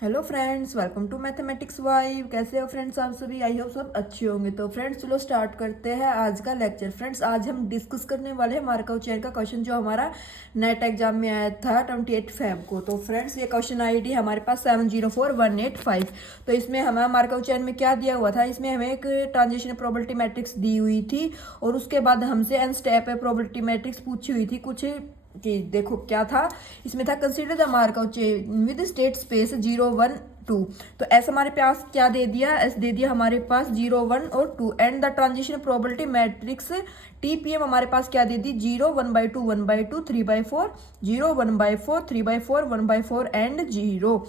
Hello friends, welcome to mathematics vibe. कैसे हो friends आप सभी? आई होप सब अच्छे होंगे। तो फ्रेंड्स चलो स्टार्ट करते हैं आज का लेक्चर। फ्रेंड्स आज हम डिस्कस करने वाले हैं मार्कव चेन का क्वेश्चन जो हमारा नेट एग्जाम में आया था 28 फेब को। तो फ्रेंड्स ये क्वेश्चन आईडी हमारे पास 704185। तो इसमें हमें मार्कव चेन में क्या दिया हुआ था, इसमें हमें एक ट्रांजिशन प्रोबेबिलिटी मैट्रिक्स दी हुई थी और उसके बाद हमसे एन स्टेप प्रोबेबिलिटी मैट्रिक्स पूछी हुई थी कुछ कि देखो क्या था इसमें था। Consider the Markov chain with state space 0 1 2। तो ऐसा हमारे पास क्या दे दिया, ऐसे दे दिया हमारे पास 0 1 और 2 and the transition probability matrix TPM हमारे पास क्या दे दी, 0 1/2 1/2 3/4 0 1/4 3/4 1/4 एंड 0।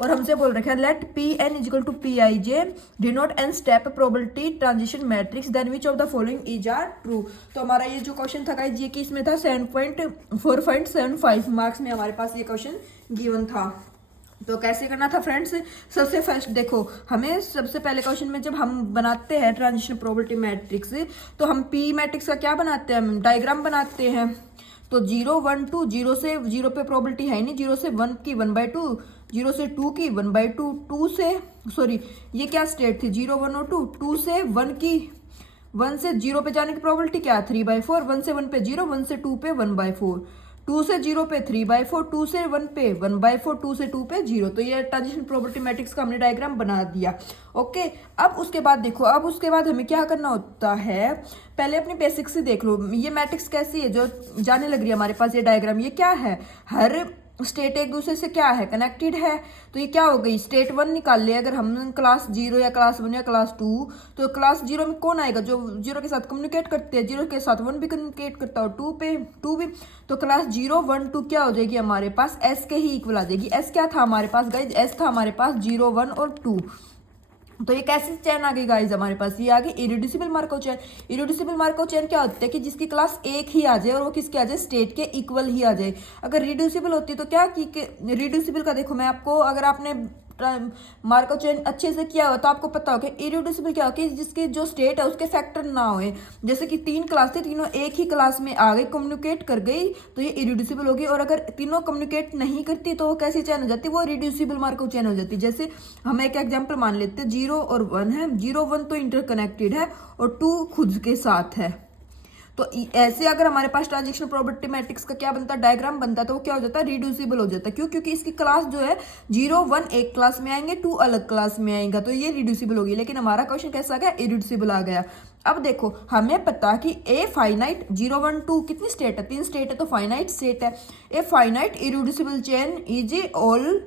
और हमसे बोल रखा है let P N equal to P I J denote N step probability transition matrix then which of the following is are true. तो हमारा ये जो क्वेश्चन था गाइस ये कि इसमें था 7.4.75 मार्क्स में हमारे पास ये क्वेश्चन गिवन था। तो कैसे करना था फ्रेंड्स, सबसे फर्स्ट देखो हमें सबसे पहले क्वेश्चन में जब हम बनाते हैं ट्रांजिशन प्रोबेबिलिटी मैट्रिक्स तो हम पी मैट्रिक्स का क्या बनाते हैं, हम डायग्राम बनाते हैं। तो 0 1 2, 0 से 0 पे प्रोबेबिलिटी है नहीं, 0 से 1 की 1/2, 0 से 2 की 1/2, 2 से सॉरी ये क्या स्टेट थी 0 1 और 2, 2 से 1 की 1 से 0 पे जाने की प्रोबेबिलिटी क्या 3/4, 1 से 1 पे 0, 1 से 2 पे 1/4, 2 से 0 पे 3/4, 2 से 1 पे 1/4, 2 से 2 पे 0। तो ये ट्रांजिशन प्रोबेबिलिटी मैट्रिक्स का हमने डायग्राम बना दिया। ओके, अब उसके बाद देखो, अब उसके बाद हमें क्या करना होता है, पहले अपनी बेसिक्स से देख लो ये मैट्रिक्स कैसी है जो जाने लग रही है हमारे पास। ये डायग्राम ये क्या है, हर स्टेट एक दूसरे से क्या है, कनेक्टेड है। तो ये क्या हो गई, स्टेट 1 निकाल ले अगर हम क्लास 0 या क्लास 1 या क्लास 2, तो क्लास 0 में कौन आएगा, जो 0 के साथ कम्युनिकेट करते हैं, 0 के साथ 1 भी कम्युनिकेट करता हो, 2 पे 2 भी। तो क्लास 0 1 2 क्या हो जाएगी हमारे पास, एस के ही इक्वल आ जाएगी। एस क्या था हमारे पास गाइज, एस था हमारे पास 0 1 और 2। तो ये कैसी चेन आ गई गाइज हमारे पास, ये आ गई irreducible Markov chain. Irreducible Markov chain क्या होती है कि जिसकी क्लास एक ही आ जाए और वो किसके आ जाए, स्टेट के इक्वल ही आ जाए। अगर रिड्यूसिबल होती तो क्या कि रिड्यूसिबल का देखो मैं आपको, अगर आपने मार्कोव चेन अच्छे से किया हो तो आपको पता हो कि इरिड्यूसिबल क्या हो कि जिसकी जो स्टेट है उसके फैक्टर ना होए। जैसे कि 3 क्लास थी, तीनों एक ही क्लास में आ गई, कम्युनिकेट कर गई, तो ये इरिड्यूसिबल होगी। और अगर तीनों कम्युनिकेट नहीं करती तो वो कैसी चेन हो जाती, वो रिड्यूसिबल मार्कोव चेन हो जाती। जैसे हम एक एग्जांपल मान लेते हैं, 0 और 1 है, 0 1 तो इंटरकनेक्टेड है और 2 खुद के साथ है। तो ऐसे अगर हमारे पास ट्रांजिशन प्रोबेबिलिटी मैट्रिक्स का क्या बनता है, डायग्राम बनता है, तो वो क्या हो जाता है, रिड्यूसिबल हो जाता है। क्यों, क्योंकि इसकी क्लास जो है 0 1 एक क्लास में आएंगे, 2 अलग क्लास में आएगा, तो ये रिड्यूसिबल होगी। लेकिन हमारा क्वेश्चन कैसा आ गया, इरिड्यूसिबल आ गया। अब देखो हमें पता कि ए फाइनाइट 0 1 2 कितनी स्टेट है, 3 स्टेट है, तो फाइनाइट स्टेट है। A finite irreducible chain is all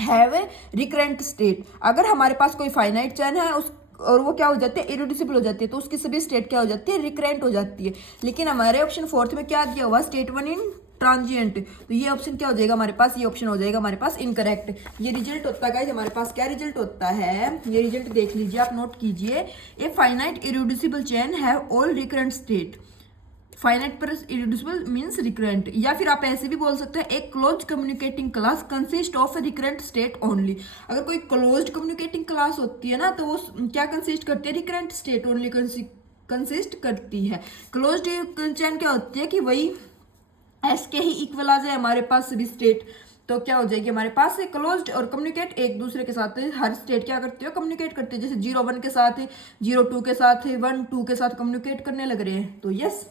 have a recurrent state. अगर हमारे पास कोई फाइनाइट चेन है उस और वो क्या हो जाती है, इरिड्यूसिबल हो जाती है, तो उसकी सभी स्टेट क्या हो जाती है, रिकरेंट हो जाती है। लेकिन हमारे ऑप्शन फोर्थ में क्या दिया हुआ, स्टेट 1 इन ट्रांजिएंट, तो ये ऑप्शन क्या हो जाएगा हमारे पास, ये ऑप्शन हो जाएगा हमारे पास इनकरेक्ट। ये रिजल्ट होता है हमारे पास, क्या रिजल्ट होता है, ये रिजल्ट देख लीजिए आप, नोट कीजिए। A finite irreducible chain have all recurrent state. Finite पर इरिड्यूसिबल मींस रिकरेंट, या फिर आप ऐसे भी बोल सकते हैं एक close communicating class consist of A recurrent state only. अगर कोई क्लोज्ड कम्युनिकेटिंग क्लास होती है ना तो वो क्या कंसिस्ट करती है, रिकरेंट स्टेट ओनली कंसिस्ट करती है। क्लोज्ड चेन क्या होती है कि वही एस के ही इक्वल आ जाए हमारे पास सभी स्टेट, तो क्या हो जाएगी हमारे पास है क्लोज्ड और कम्युनिकेट एक दूसरे के साथ। हर स्टेट क्या करती है, कम्युनिकेट करती है। जैसे 0 1 के साथ है, 0 2 के साथ है, 1 2 के साथ कम्युनिकेट करने लग रहे हैं, तो यस।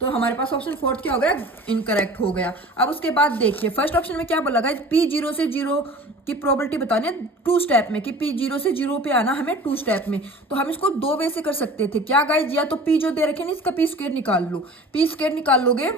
तो हमारे पास ऑप्शन फोर्थ क्या हो गया, इनकरेक्ट हो गया। अब उसके बाद देखिए फर्स्ट ऑप्शन में क्या बोला गया, पी 0 से 0 की प्रोबेबिलिटी बतानी है 2 स्टेप में, कि पी 0 से 0 पे आना हमें 2 स्टेप में। तो हम इसको 2 वे से कर सकते थे, क्या गाइज, या तो पी जो दे रखे ना इसका पी स्क्वायर निकाल लो। पी स्क्वायर निकाल लोगे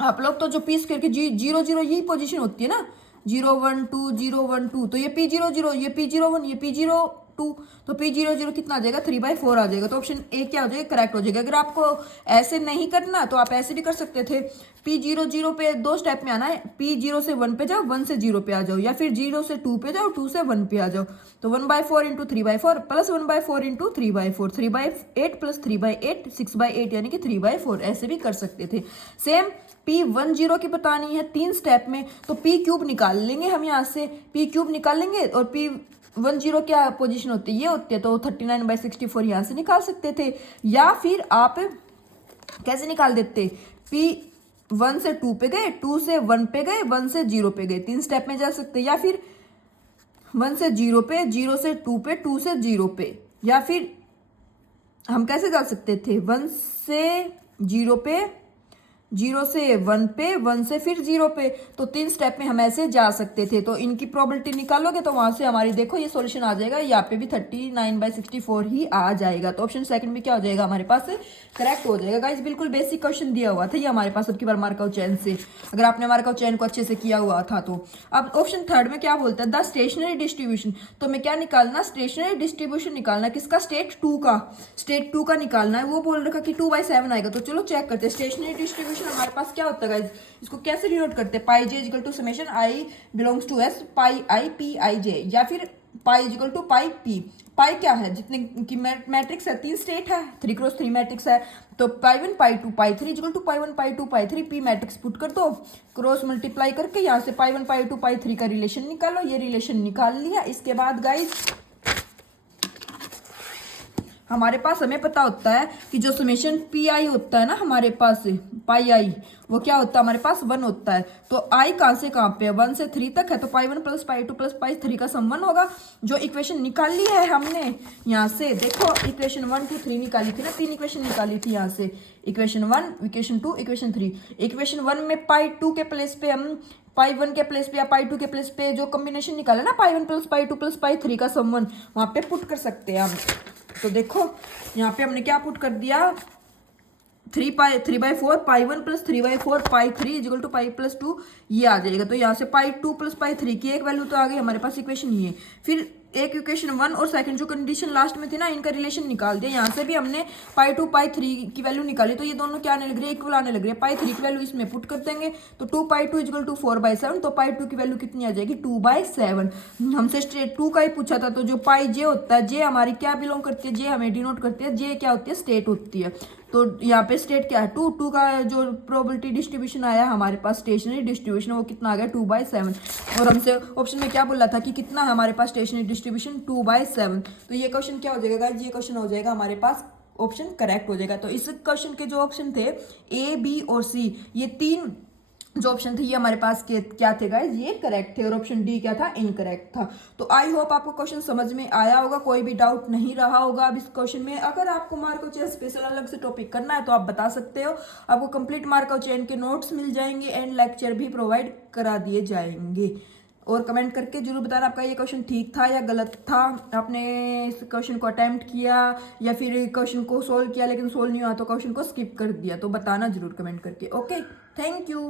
आप लोग तो जो पी स्क्वायर की 0 0 यही पोजीशन होती है ना, 0 1 2 0 1 2, तो ये पी 0 0, ये पी 0 1, ये पी 0 2, तो पी 0 0 कितना आ जाएगा, 3/4 आ जाएगा। तो ऑप्शन ए क्या हो जाएगा, करेक्ट हो जाएगा। अगर आपको ऐसे नहीं करना तो आप ऐसे भी कर सकते थे, पी 0 0 पे 2 स्टेप में आना है, पी 0 से 1 पे जाओ, 1 से 0 पे आ जाओ, या फिर 0 से 2 पे जाओ, 2 से 1 पे आ जाओ। तो 1/4 इंटू 3/4 प्लस 1/4 इंटू 3/4, 3/8 प्लस 3/8 6/8 यानी कि 3/4, ऐसे भी कर सकते थे। सेम पी 1 0 की बतानी है 3 स्टेप में, तो पी क्यूब निकाल लेंगे हम यहाँ से, पी क्यूब निकाल लेंगे और पी 1 0 क्या पोजीशन होती है, ये होती है, तो 39/64 यहाँ से निकाल सकते थे। या फिर आप कैसे निकाल देते, पी 1 से 2 पे गए, 2 से 1 पे गए, 1 से 0 पे गए, 3 स्टेप में जा सकते। या फिर 1 से 0 पे, 0 से 2 पे, 2 से 0 पे, या फिर हम कैसे जा सकते थे 1 से 0 पे, 0 से 1 पे, 1 से फिर 0 पे, तो 3 स्टेप में हम ऐसे जा सकते थे। तो इनकी प्रोबेबिलिटी निकालोगे तो वहां से हमारी देखो ये सॉल्यूशन आ जाएगा, यहाँ पे भी 39/64 ही आ जाएगा। तो ऑप्शन सेकंड में क्या हो जाएगा हमारे पास, करेक्ट हो जाएगा। गाइस बिल्कुल बेसिक क्वेश्चन दिया हुआ था ये हमारे पास अब की बार मार्कआउट चेन से, अगर आपने मार्कआउट चेन को अच्छे से किया हुआ था तो। अब ऑप्शन थर्ड में क्या बोलता है, द स्टेशनरी डिस्ट्रीब्यूशन, तो मैं क्या निकालना, स्टेशनरी डिस्ट्रीब्यूशन निकालना, किसका, स्टेट 2 का, स्टेट 2 का निकालना है। वो बोल रखा कि 2/7 आएगा, तो चलो चेक करते हैं। स्टेशनरी डिस्ट्रीब्यूशन हमारे पास क्या होता है गाइस, इसको कैसे डिनोट करते हैं, pi J equal to summation I belongs to S pi I P I J, या फिर pi equal to pi P. Pi क्या है, जितने की मैट्रिक्स है 3 स्टेट है, 3x3 मैट्रिक्स है, तो pi 1 pi 2 pi 3 equal to pi 1 pi 2 pi 3 P matrix put कर दो, क्रॉस मल्टीप्लाई करके यहाँ से पाई 1 पाई 2 पाई 3 का रिलेशन निकालो। ये रिलेशन निकाल लिया। इसके बाद गाइस हमारे पास हमें पता होता है कि जो समेशन पी आई होता है ना हमारे पास, पाई आई, वो क्या होता है हमारे पास 1 होता है। तो आई कहाँ से कहाँ पे है, 1 से 3 तक है, तो pi 1 plus pi 2 plus pi 3 का सम 1 होगा। जो इक्वेशन निकाली है हमने यहाँ से, देखो इक्वेशन 1 2 3 निकाली थी ना, 3 इक्वेशन निकाली थी यहाँ से, इक्वेशन 1 इक्वेशन 2 इक्वेशन 3। इक्वेशन 1 में पाई 2 के प्लेस पे हम पाई 1 के प्लेस पे या पाई 2 के प्लेस पे जो कॉम्बिनेशन निकाला ना, पाई 1 प्लस पाई 2 प्लस पाई 3 का सम 1, वहाँ पे पुट कर सकते हैं हम। तो देखो यहाँ पे हमने क्या पुट कर दिया, 3/4 pi 1 plus 3/4 pi 3 equal to pi plus 2, ये आ जाएगा। तो यहाँ से पाई 2 प्लस पाई 3 की एक वैल्यू तो आ गई हमारे पास, इक्वेशन ये। फिर एक इक्वेशन 1 और सेकंड जो कंडीशन लास्ट में थी ना, इनका रिलेशन निकाल दिया। यहाँ से भी हमने पाई 2 पाई 3 की वैल्यू निकाली, तो ये दोनों क्या आने लग रही है, इक्वल आने लग रही है। पाई 3 की वैल्यू इसमें पुट कर देंगे, तो 2 पाई 2 इक्वल टू 4/7, तो पाई 2 की वैल्यू कितनी आ जाएगी, 2/7। हमसे स्टेट 2 का ही पूछा था, तो जो पाई जे होता है, जे हमारी क्या बिलोंग करती है, जे हमें डिनोट करती है, जे क्या होती है, स्टेट होती है। तो यहाँ पे स्टेट क्या है, 2 का जो प्रोबेबिलिटी डिस्ट्रीब्यूशन आया हमारे पास, स्टेशनरी डिस्ट्रीब्यूशन, वो कितना आ गया 2/7। और हमसे ऑप्शन में क्या बोला था कि कितना हमारे पास स्टेशनरी डिस्ट्रीब्यूशन 2/7। तो ये क्वेश्चन क्या हो जाएगा गाइस, ये क्वेश्चन हो जाएगा हमारे पास, ऑप्शन करेक्ट हो जाएगा। तो इस क्वेश्चन के जो ऑप्शन थे ए बी और सी, ये 3 जो ऑप्शन थे ये हमारे पास के क्या थे गाइस, ये करेक्ट थे, और ऑप्शन डी क्या था, इनकरेक्ट था। तो आई होप आपको क्वेश्चन समझ में आया होगा, कोई भी डाउट नहीं रहा होगा अब इस क्वेश्चन में। अगर आपको मार्कआउट चेन स्पेशल अलग से टॉपिक करना है तो आप बता सकते हो, आपको कंप्लीट मार्कआउट चेन के नोट्स मिल जाएंगे एंड लेक्चर भी प्रोवाइड करा दिए जाएंगे। और कमेंट करके जरूर बताना आपका ये क्वेश्चन ठीक था या गलत था, आपने इस क्वेश्चन को अटेम्प्ट किया या फिर क्वेश्चन को सोल्व किया लेकिन सोल्व नहीं हुआ तो क्वेश्चन को स्किप कर दिया, तो बताना जरूर कमेंट करके। Okay, thank you.